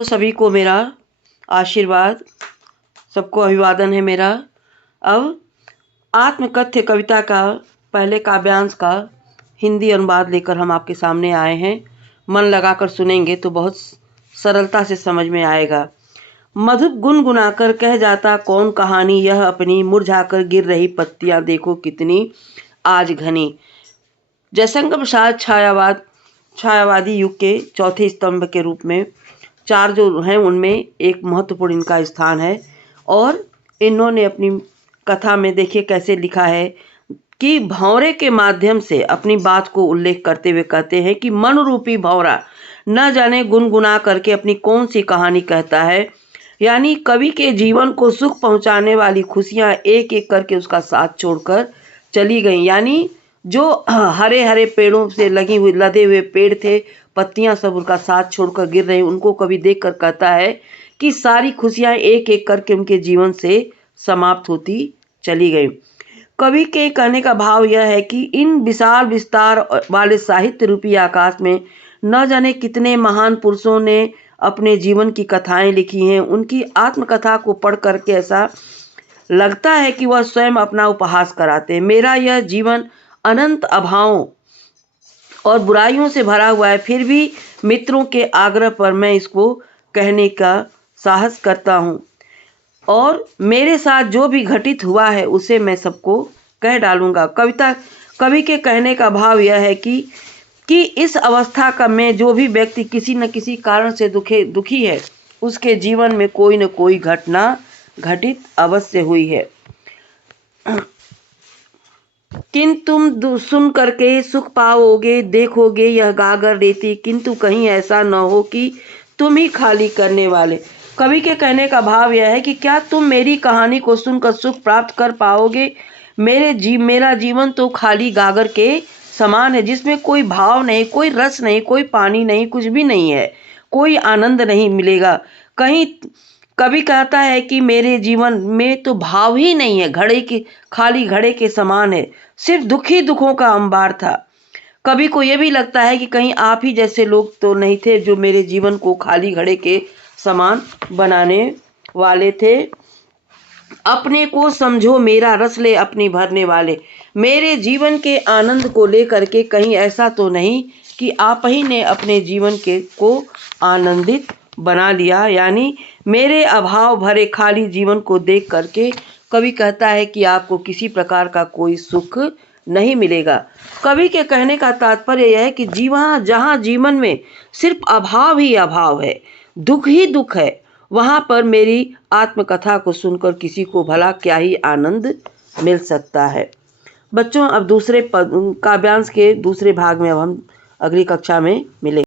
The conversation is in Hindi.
तो सभी को मेरा आशीर्वाद, सबको अभिवादन है मेरा। अब आत्मकथ्य कविता का पहले काव्यांश का हिंदी अनुवाद लेकर हम आपके सामने आए हैं। मन लगाकर सुनेंगे तो बहुत सरलता से समझ में आएगा। मधुप गुनगुनाकर कह जाता कौन कहानी यह अपनी, मुरझाकर गिर रही पत्तियां देखो कितनी आज घनी। जयशंकर प्रसाद छायावादी युग के चौथे स्तंभ के रूप में चार जो हैं उनमें एक महत्वपूर्ण इनका स्थान है। और इन्होंने अपनी कथा में देखिए कैसे लिखा है कि भौरे के माध्यम से अपनी बात को उल्लेख करते हुए कहते हैं कि मन रूपी भौरा न जाने गुनगुना करके अपनी कौन सी कहानी कहता है। यानी कवि के जीवन को सुख पहुंचाने वाली खुशियां एक एक करके उसका साथ छोड़कर चली गईं। यानी जो हरे हरे पेड़ों से लदे हुए पेड़ थे, पत्तियां सब उनका साथ छोड़कर गिर रही, उनको कवि देखकर कहता है कि सारी खुशियां एक एक करके उनके जीवन से समाप्त होती चली गई। कवि के कहने का भाव यह है कि इन विशाल विस्तार वाले साहित्य रूपी आकाश में न जाने कितने महान पुरुषों ने अपने जीवन की कथाएं लिखी हैं। उनकी आत्मकथा को पढ़ करके ऐसा लगता है कि वह स्वयं अपना उपहास कराते हैं। मेरा यह जीवन अनंत अभावों और बुराइयों से भरा हुआ है, फिर भी मित्रों के आग्रह पर मैं इसको कहने का साहस करता हूँ और मेरे साथ जो भी घटित हुआ है उसे मैं सबको कह डालूंगा। कवि के कहने का भाव यह है कि इस अवस्था का में जो भी व्यक्ति किसी न किसी कारण से दुखी है, उसके जीवन में कोई न कोई घटना घटित अवश्य हुई है। किंतु तुम सुन करके सुख पाओगे, देखोगे यह गागर रेती, किंतु कहीं ऐसा न हो कि तुम ही खाली करने वाले। कवि के कहने का भाव यह है कि क्या तुम मेरी कहानी को सुनकर सुख प्राप्त कर पाओगे। मेरा जीवन तो खाली गागर के समान है, जिसमें कोई भाव नहीं, कोई रस नहीं, कोई पानी नहीं, कुछ भी नहीं है, कोई आनंद नहीं मिलेगा कहीं। कवि कहता है कि मेरे जीवन में तो भाव ही नहीं है, खाली घड़े के समान है, सिर्फ दुखी दुखों का अंबार था। कवि को यह भी लगता है कि कहीं आप ही जैसे लोग तो नहीं थे जो मेरे जीवन को खाली घड़े के समान बनाने वाले थे। अपने को समझो मेरा रस ले अपनी भरने वाले। मेरे जीवन के आनंद को लेकर के कहीं ऐसा तो नहीं कि आप ही ने अपने जीवन को आनंदित बना लिया। यानी मेरे अभाव भरे खाली जीवन को देख करके कवि कहता है कि आपको किसी प्रकार का कोई सुख नहीं मिलेगा। कवि के कहने का तात्पर्य यह है कि जहाँ जीवन में सिर्फ अभाव ही अभाव है, दुख ही दुख है, वहाँ पर मेरी आत्मकथा को सुनकर किसी को भला क्या ही आनंद मिल सकता है। बच्चों, अब दूसरे काव्यांश के दूसरे भाग में अब हम अगली कक्षा में मिलेंगे।